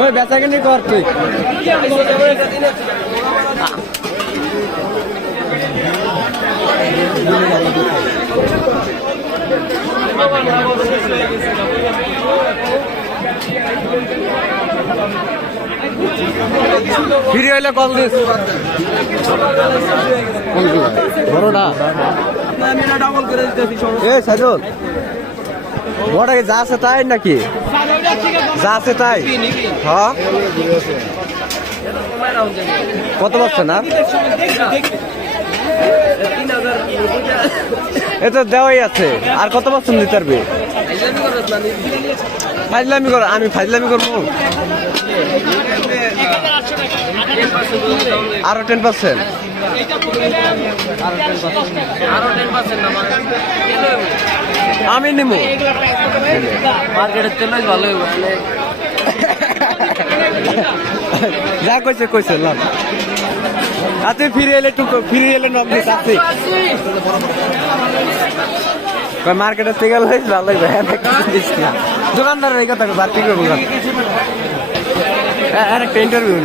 ওই বেচা কিনি কর তুই। ফিরে হইলে কল দিস বড়টা এ সাজল বড়টা যা আছে তাই নাকি যা আছে তাই হ্যাঁ কত পাচ্ছেন আর এ তো দেওয়াই আছে আর কত পাচ্ছেন দিতে পারবে ফাজলামি কর আমি ফাজলামি করবো আরো 10% আমি নিবো মার্কেটের তেল ভালো যা কইছে কইছে লাভ আতে ফিরে এলে নক দিস আছে মার্কেটের থেকে ভালো লাগবে দোকানদারের এই কথা বাড়তি করবো একটা ইন্টারভিউ